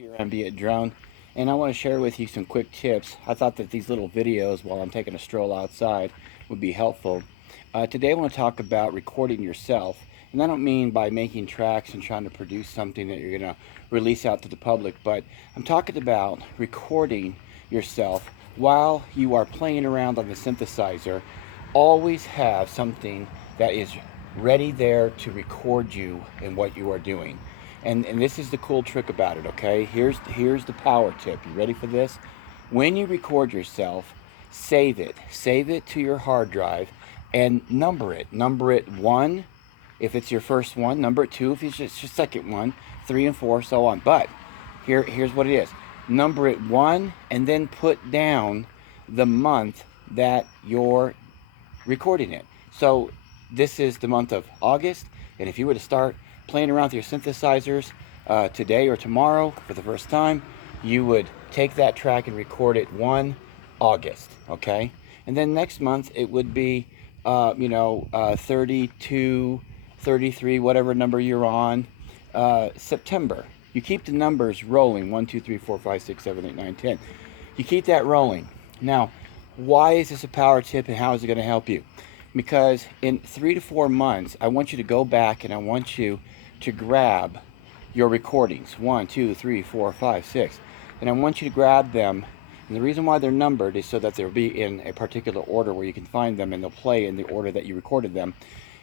Here on Be It Drone, and I want to share with you some quick tips. I thought that these little videos while I'm taking a stroll outside would be helpful. Today I want to talk about recording yourself, and I don't mean by making tracks and trying to produce something that you're going to release out to the public, but I'm talking about recording yourself while you are playing around on the synthesizer. Always have something that is ready there to record you and what you are doing. And this is the cool trick about it, okay? Here's the power tip. You ready for this? When you record yourself, save it. Save it to your hard drive and number it. Number it 1 if it's your first one, number it 2 if it's just your second one, 3 and 4, so on. But here's what it is. Number it 1 and then put down the month that you're recording it. So this is the month of August, and if you were to start playing around with your synthesizers today or tomorrow for the first time, you would take that track and record it 1 August, okay? And then next month it would be 32, 33, whatever number you're on, September. You keep the numbers rolling, 1, 2, 3, 4, 5, 6, 7, 8, 9, 10. You keep that rolling. Now, why is this a power tip and how is it going to help you? Because in 3 to 4 months, I want you to go back and I want you to grab your recordings, 1, 2, 3, 4, 5, 6, and I want you to grab them. And the reason why they're numbered is so that they'll be in a particular order where you can find them, and they'll play in the order that you recorded them.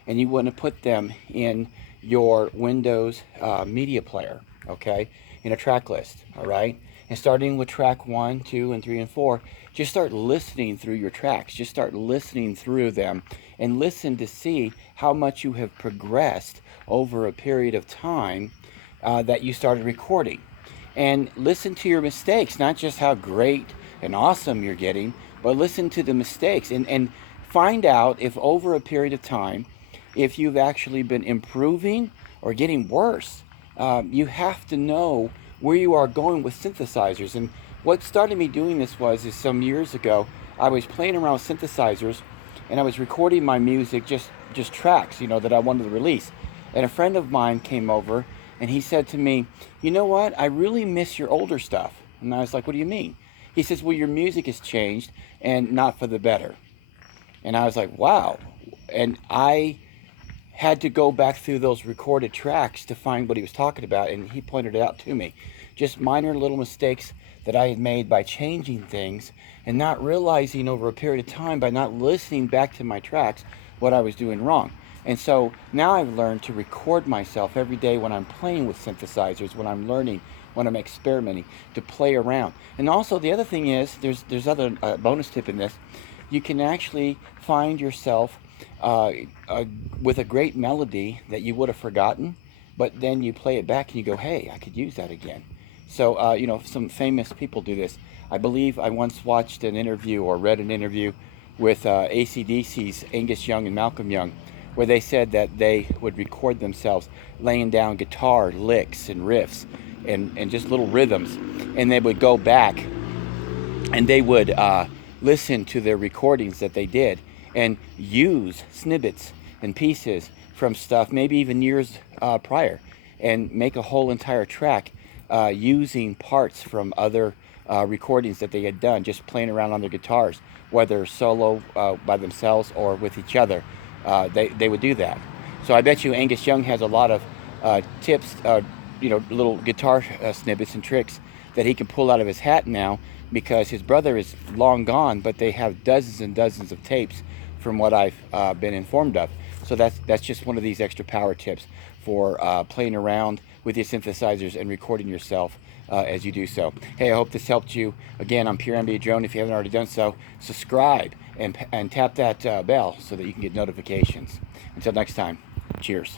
And you want to put them in your Windows media player, okay, in a track list, all right? And starting with track 1, 2, and 3, and 4, just start listening through your tracks. Just start listening through them and listen to see how much you have progressed over a period of time that you started recording. And listen to your mistakes, not just how great and awesome you're getting, but listen to the mistakes and find out if over a period of time, if you've actually been improving or getting worse. You have to know where you are going with synthesizers. And what started me doing this is some years ago, I was playing around with synthesizers and I was recording my music, just tracks, that I wanted to release. And a friend of mine came over and he said to me, you know what, I really miss your older stuff. And I was like, what do you mean? He says, well, your music has changed and not for the better. And I was like, wow. And I had to go back through those recorded tracks to find what he was talking about, and he pointed it out to me. Just minor little mistakes that I had made by changing things and not realizing over a period of time, by not listening back to my tracks, what I was doing wrong. And so now I've learned to record myself every day when I'm playing with synthesizers, when I'm learning, when I'm experimenting, to play around. And also the other thing is, there's other bonus tip in this. You can actually find yourself with a great melody that you would have forgotten, but then you play it back and you go, hey, I could use that again. So, some famous people do this. I believe I once watched an interview or read an interview with AC/DC's Angus Young and Malcolm Young, where they said that they would record themselves laying down guitar licks and riffs and just little rhythms, and they would go back and they would listen to their recordings that they did and use snippets and pieces from stuff maybe even years prior, and make a whole entire track using parts from other recordings that they had done, just playing around on their guitars, whether solo by themselves or with each other. They would do that. So I bet you Angus Young has a lot of tips, little guitar snippets and tricks that he can pull out of his hat now, because his brother is long gone, but they have dozens and dozens of tapes from what I've been informed of. So that's just one of these extra power tips for playing around with your synthesizers and recording yourself as you do so. Hey, I hope this helped you. Again, I'm Pure MB Drone. If you haven't already done so, subscribe and tap that bell so that you can get notifications. Until next time, cheers.